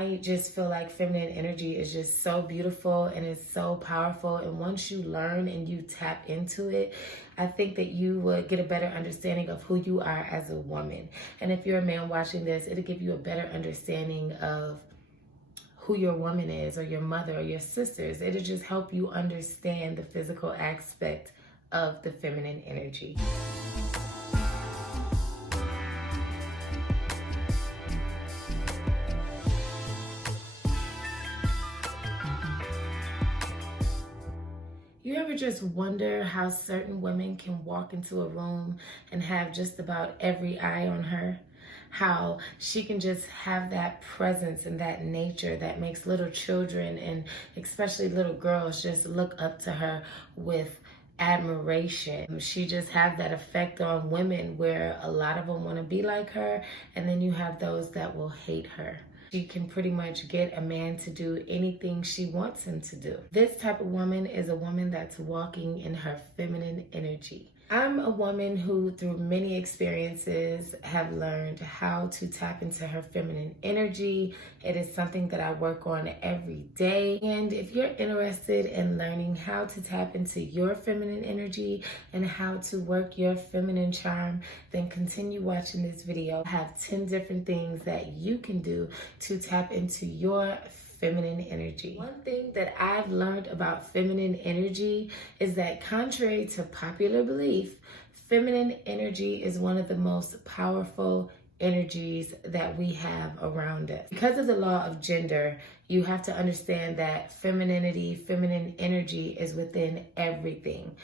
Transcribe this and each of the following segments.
I just feel like feminine energy is just so beautiful and it's so powerful. And once you learn and you tap into it, I think that you would get a better understanding of who you are as a woman. And if you're a man watching this, it'll give you a better understanding of who your woman is, or your mother, or your sisters. It'll just help you understand the physical aspect of the feminine energy. You ever just wonder how certain women can walk into a room and have just about every eye on her? How she can just have that presence and that nature that makes little children and especially little girls just look up to her with admiration. She just have that effect on women where a lot of them want to be like her, and then you have those that will hate her. She can pretty much get a man to do anything she wants him to do. This type of woman is a woman that's walking in her feminine energy. I'm a woman who, through many experiences, have learned how to tap into her feminine energy. It is something that I work on every day. And if you're interested in learning how to tap into your feminine energy and how to work your feminine charm, then continue watching this video. I have 10 different things that you can do to tap into your feminine energy. One thing that I've learned about feminine energy is that, contrary to popular belief, feminine energy is one of the most powerful energies that we have around us. Because of the law of gender, you have to understand that femininity, feminine energy is within everything,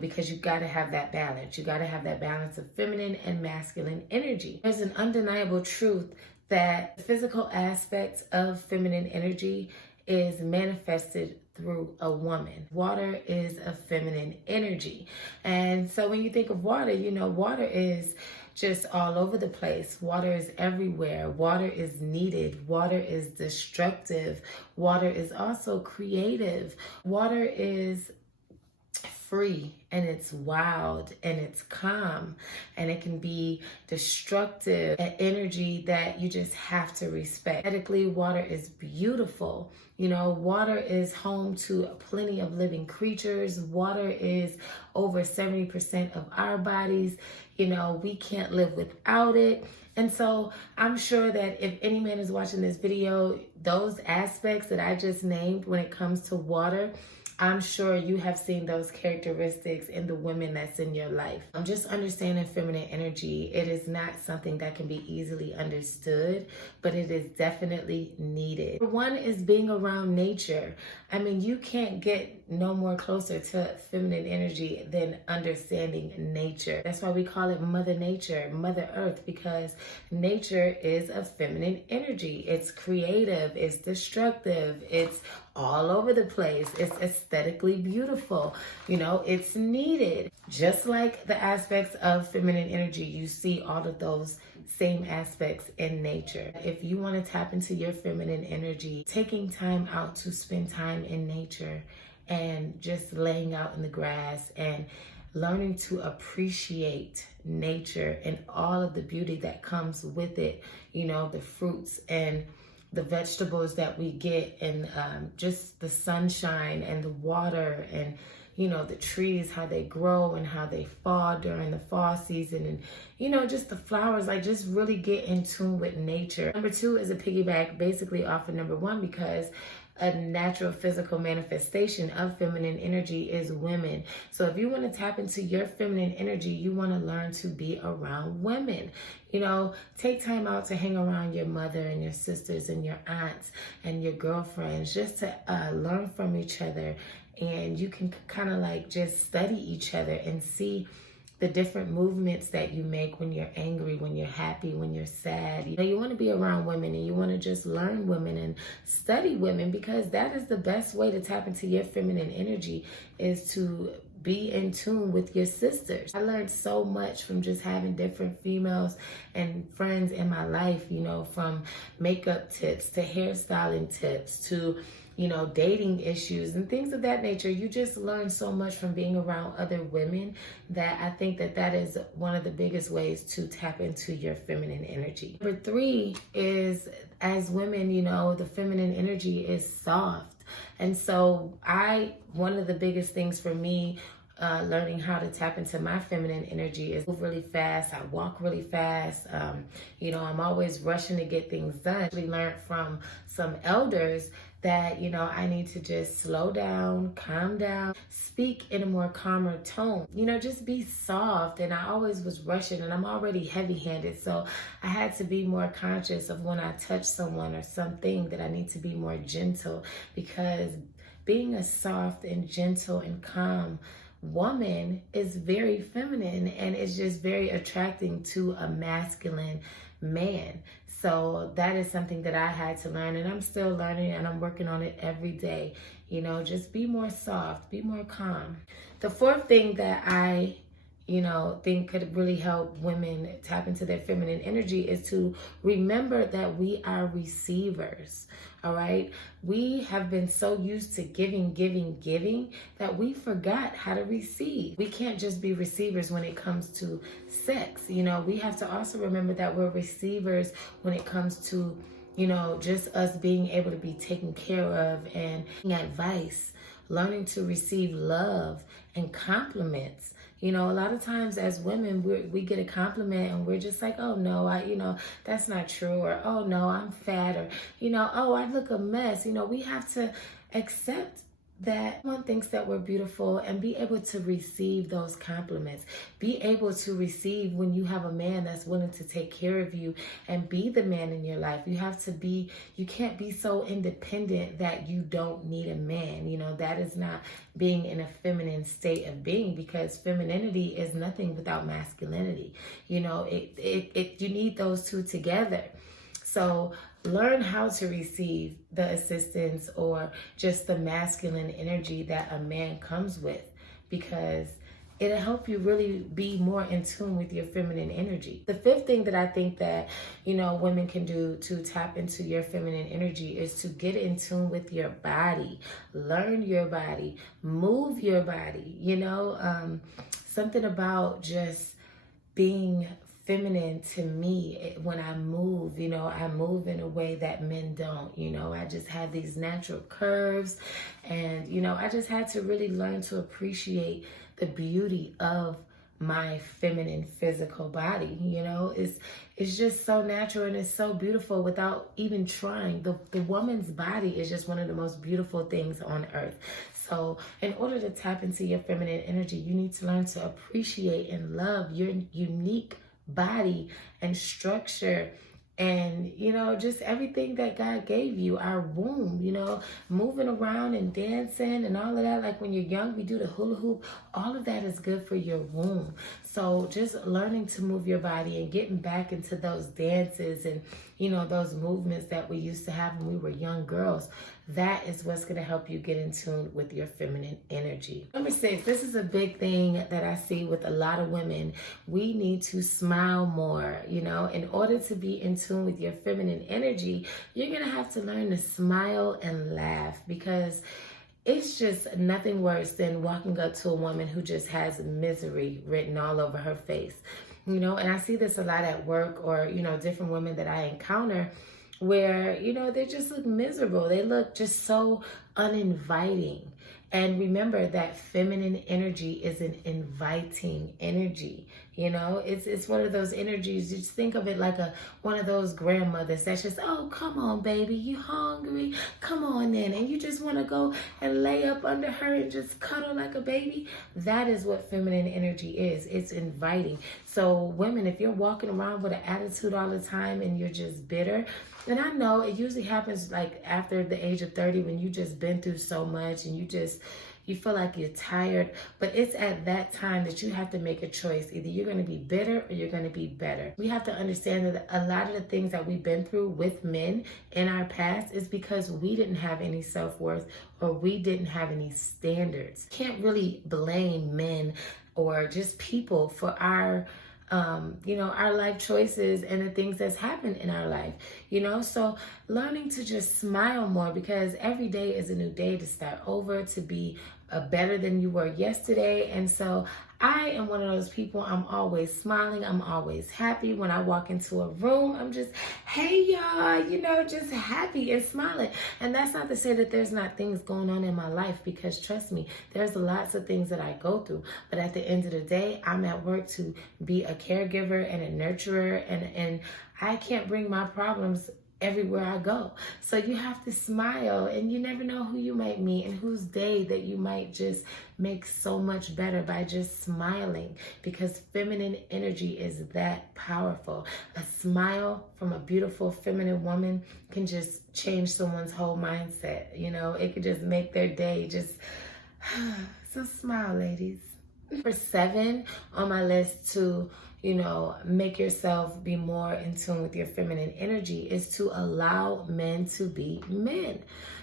because you got to have that balance. You got to have that balance of feminine and masculine energy. There's an undeniable truth that the physical aspects of feminine energy is manifested through a woman. Water is a feminine energy. And so when you think of water, water is just all over the place. Water is everywhere. Water is needed. Water is destructive. Water is also creative. Water is free, and it's wild, and it's calm, and it can be destructive, an energy that you just have to respect. Energetically, water is beautiful. Water is home to plenty of living creatures. Water is over 70% of our bodies. We can't live without it. And so I'm sure that if any man is watching this video, those aspects that I just named when it comes to water, I'm sure you have seen those characteristics in the women that's in your life. Just understanding feminine energy, it is not something that can be easily understood, but it is definitely needed. One is being around nature. You can't get no more closer to feminine energy than understanding nature. That's why we call it Mother Nature, Mother Earth, because nature is a feminine energy. It's creative, it's destructive, it's all over the place. It's aesthetically beautiful. It's needed. Just like the aspects of feminine energy, you see all of those same aspects in nature. If you want to tap into your feminine energy, taking time out to spend time in nature and just laying out in the grass and learning to appreciate nature and all of the beauty that comes with it, the fruits and the vegetables that we get, and just the sunshine and the water, and the trees, how they grow and how they fall during the fall season, and just the flowers. Just really get in tune with nature. Number 2 is a piggyback basically off of number 1, because a natural physical manifestation of feminine energy is women. So if you want to tap into your feminine energy, you want to learn to be around women. Take time out to hang around your mother and your sisters and your aunts and your girlfriends, just to learn from each other. And you can kind of just study each other and see the different movements that you make when you're angry, when you're happy, when you're sad. You want to be around women, and you want to just learn women and study women, because that is the best way to tap into your feminine energy, is to be in tune with your sisters. I learned so much from just having different females and friends in my life, you know, from makeup tips to hairstyling tips to, you know, dating issues and things of that nature. You just learn so much from being around other women that I think that that is one of the biggest ways to tap into your feminine energy. Number 3 is, as women, you know, the feminine energy is soft. And so one of the biggest things for me learning how to tap into my feminine energy is move really fast. I walk really fast. You know, I'm always rushing to get things done. I actually learned from some elders that, you know, I need to just slow down, calm down, speak in a more calmer tone, you know, just be soft. And I always was rushing, and I'm already heavy-handed. So I had to be more conscious of when I touch someone or something that I need to be more gentle, because being a soft and gentle and calm woman is very feminine, and it's just very attracting to a masculine man. So that is something that I had to learn, and I'm still learning, and I'm working on it every day. You know, just be more soft, be more calm. The 4th thing that I think could really help women tap into their feminine energy is to remember that we are receivers. All right. We have been so used to giving that we forgot how to receive. We can't just be receivers when it comes to sex. You know, we have to also remember that we're receivers when it comes to, you know, just us being able to be taken care of and advice, learning to receive love and compliments. You know, a lot of times as women, we get a compliment and we're just like, oh no, that's not true. Or, oh no, I'm fat. Or, you know, oh, I look a mess. You know, we have to accept that one thinks that we're beautiful and be able to receive those compliments. Be able to receive when you have a man that's willing to take care of you and be the man in your life. You can't be so independent that you don't need a man. You know, that is not being in a feminine state of being, because femininity is nothing without masculinity. You know, you need those two together. So learn how to receive the assistance or just the masculine energy that a man comes with, because it'll help you really be more in tune with your feminine energy. The 5th thing that I think that, you know, women can do to tap into your feminine energy is to get in tune with your body. Learn your body, move your body, you know, something about just being feminine to me. When I move, you know, I move in a way that men don't. You know, I just have these natural curves, and, you know, I just had to really learn to appreciate the beauty of my feminine physical body. You know, it's just so natural and it's so beautiful without even trying. The woman's body is just one of the most beautiful things on earth. So in order to tap into your feminine energy, you need to learn to appreciate and love your unique body and structure, and, you know, just everything that God gave you. Our womb, you know, moving around and dancing and all of that. Like when you're young, we do the hula hoop. All of that is good for your womb. So just learning to move your body and getting back into those dances and, you know, those movements that we used to have when we were young girls. That is what's going to help you get in tune with your feminine energy. Number 6, this is a big thing that I see with a lot of women. We need to smile more. You know, in order to be in tune with your feminine energy, you're going to have to learn to smile and laugh, because it's just nothing worse than walking up to a woman who just has misery written all over her face. You know, and I see this a lot at work, or, you know, different women that I encounter where, you know, they just look miserable. They look just so uninviting. And remember that feminine energy is an inviting energy. You know, it's one of those energies. Just think of it like one of those grandmothers that's just, oh, come on, baby, you hungry? Come on in. And you just want to go and lay up under her and just cuddle like a baby. That is what feminine energy is. It's inviting. So women, if you're walking around with an attitude all the time and you're just bitter, and I know it usually happens like after the age of 30, when you just been through so much and you just, you feel like you're tired, but it's at that time that you have to make a choice. Either you're going to be bitter or you're going to be better. We have to understand that a lot of the things that we've been through with men in our past is because we didn't have any self-worth or we didn't have any standards. Can't really blame men or just people for our our life choices and the things that's happened in our life, so learning to just smile more, because every day is a new day to start over, to be better than you were yesterday. And so I am one of those people. I'm always smiling. I'm always happy. When I walk into a room, I'm just, hey y'all, just happy and smiling. And that's not to say that there's not things going on in my life, because trust me, there's lots of things that I go through. But at the end of the day, I'm at work to be a caregiver and a nurturer, and I can't bring my problems everywhere I go. So you have to smile, and you never know who you might meet and whose day that you might just make so much better by just smiling, because feminine energy is that powerful. A smile from a beautiful feminine woman can just change someone's whole mindset. It could just make their day just so smile, ladies. Number 7 on my list to make yourself be more in tune with your feminine energy is to allow men to be men.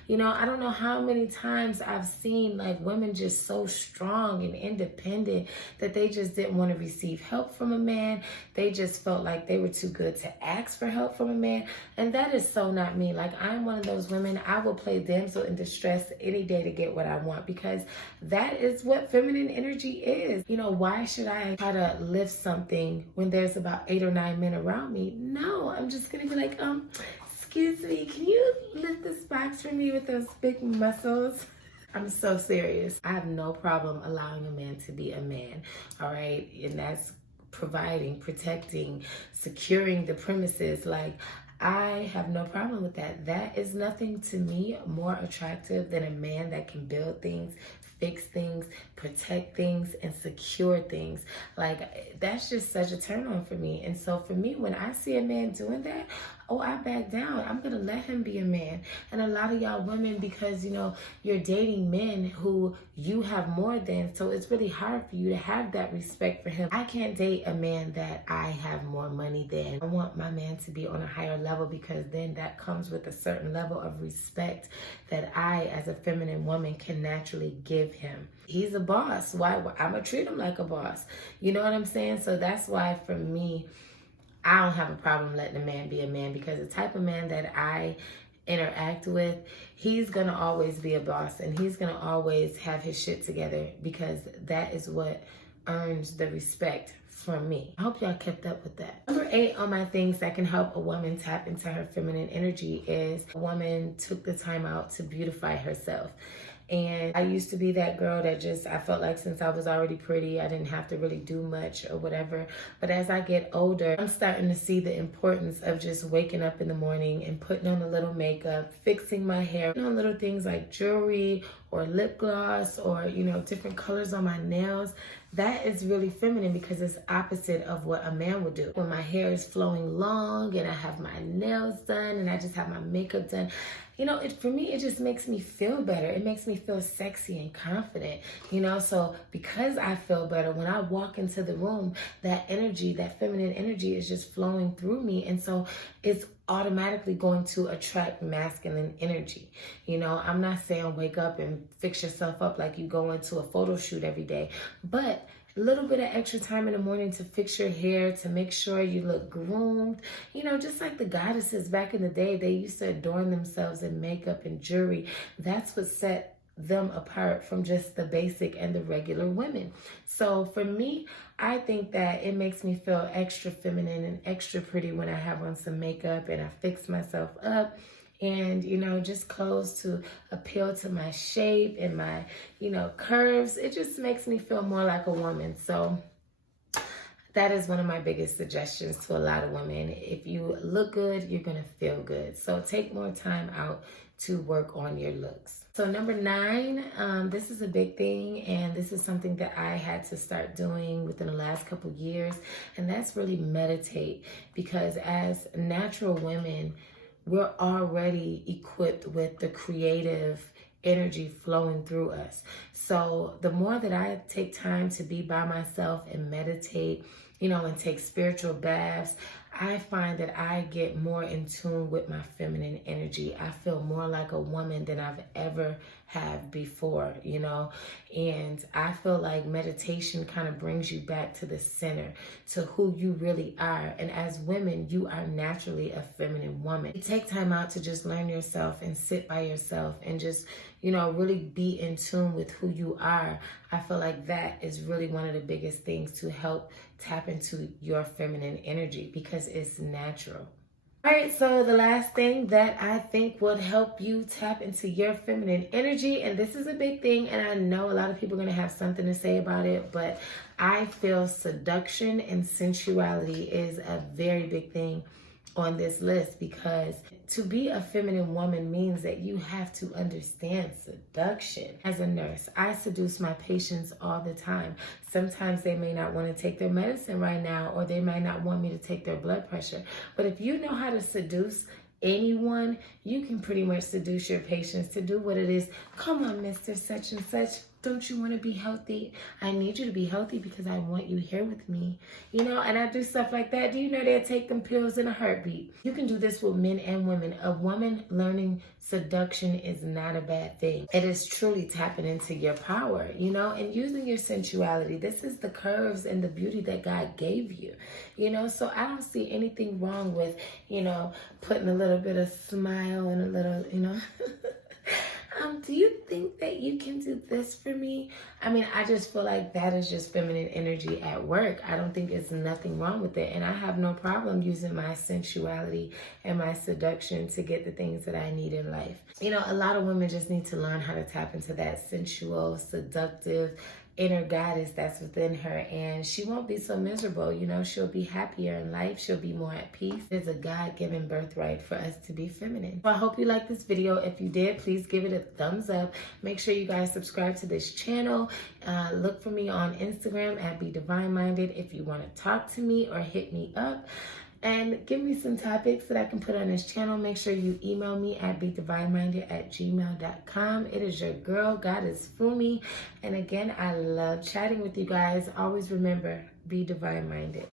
I don't know how many times I've seen women just so strong and independent that they just didn't want to receive help from a man. They just felt like they were too good to ask for help from a man. And that is so not me. I'm one of those women. I will play damsel in distress any day to get what I want, because that is what feminine energy is. Why should I try to lift something when there's about 8 or 9 men around me? No, I'm just going to be like, excuse me, can you lift this box for me with those big muscles? I'm so serious. I have no problem allowing a man to be a man, all right? And that's providing, protecting, securing the premises. I have no problem with that. That is nothing to me more attractive than a man that can build things, fix things, protect things, and secure things. That's just such a turn on for me. And so for me, when I see a man doing that, I back down. I'm going to let him be a man. And a lot of y'all women, because, you're dating men who you have more than, so it's really hard for you to have that respect for him. I can't date a man that I have more money than. I want my man to be on a higher level, because then that comes with a certain level of respect that I, as a feminine woman, can naturally give him. He's a boss. Why? I'm going to treat him like a boss. You know what I'm saying? So that's why, for me, I don't have a problem letting a man be a man, because the type of man that I interact with, he's going to always be a boss, and he's going to always have his shit together, because that is what earns the respect from me. I hope y'all kept up with that. Number 8 on my things that can help a woman tap into her feminine energy is a woman took the time out to beautify herself. And I used to be that girl that I felt like since I was already pretty, I didn't have to really do much or whatever. But as I get older, I'm starting to see the importance of just waking up in the morning and putting on a little makeup, fixing my hair, little things like jewelry or lip gloss or, different colors on my nails. That is really feminine, because it's opposite of what a man would do. When my hair is flowing long and I have my nails done and I just have my makeup done, for me, it just makes me feel better. It makes me feel sexy and confident, so because I feel better, when I walk into the room, that energy, that feminine energy is just flowing through me. And so it's automatically going to attract masculine energy. I'm not saying wake up and fix yourself up like you go into a photo shoot every day, but a little bit of extra time in the morning to fix your hair, to make sure you look groomed. Just like the goddesses back in the day, they used to adorn themselves in makeup and jewelry. That's what set them apart from just the basic and the regular women. So for me, I think that it makes me feel extra feminine and extra pretty when I have on some makeup and I fix myself up. And, just clothes to appeal to my shape and my, curves. It just makes me feel more like a woman. So that is one of my biggest suggestions to a lot of women. If you look good, you're going to feel good. So take more time out to work on your looks. So number 9, this is a big thing, and this is something that I had to start doing within the last couple years, and that's really meditate. Because as natural women, we're already equipped with the creative energy flowing through us. So the more that I take time to be by myself and meditate, and take spiritual baths, I find that I get more in tune with my feminine energy. I feel more like a woman than I've ever have before, and I feel like meditation kind of brings you back to the center, to who you really are. And as women, you are naturally a feminine woman. You take time out to just learn yourself and sit by yourself and just, really be in tune with who you are. I feel like that is really one of the biggest things to help tap into your feminine energy, because it's natural. All right, so the last thing that I think would help you tap into your feminine energy, and this is a big thing, and I know a lot of people are going to have something to say about it, but I feel seduction and sensuality is a very big thing on this list, because to be a feminine woman means that you have to understand seduction. As a nurse, I seduce my patients all the time. Sometimes they may not want to take their medicine right now, or they might not want me to take their blood pressure. But if you know how to seduce anyone, you can pretty much seduce your patients to do what it is. Come on, Mr. Such and Such. Don't you want to be healthy? I need you to be healthy because I want you here with me. And I do stuff like that. Do you know they'll take them pills in a heartbeat? You can do this with men and women. A woman learning seduction is not a bad thing. It is truly tapping into your power, and using your sensuality. This is the curves and the beauty that God gave you, So I don't see anything wrong with, putting a little bit of smile and a little, do you think that you can do this for me? I just feel like that is just feminine energy at work. I don't think there's nothing wrong with it. And I have no problem using my sensuality and my seduction to get the things that I need in life. A lot of women just need to learn how to tap into that sensual, seductive inner goddess that's within her, and she won't be so miserable. She'll be happier in life. She'll be more at peace. It's a God-given birthright for us to be feminine. So I hope you liked this video. If you did, please give it a thumbs up. Make sure you guys subscribe to this channel. Look for me on Instagram at Bedivineminded if you want to talk to me or hit me up. And give me some topics that I can put on this channel. Make sure you email me at bedivineminded@gmail.com. It is your girl, Goddess Fumi. And again, I love chatting with you guys. Always remember, be divine-minded.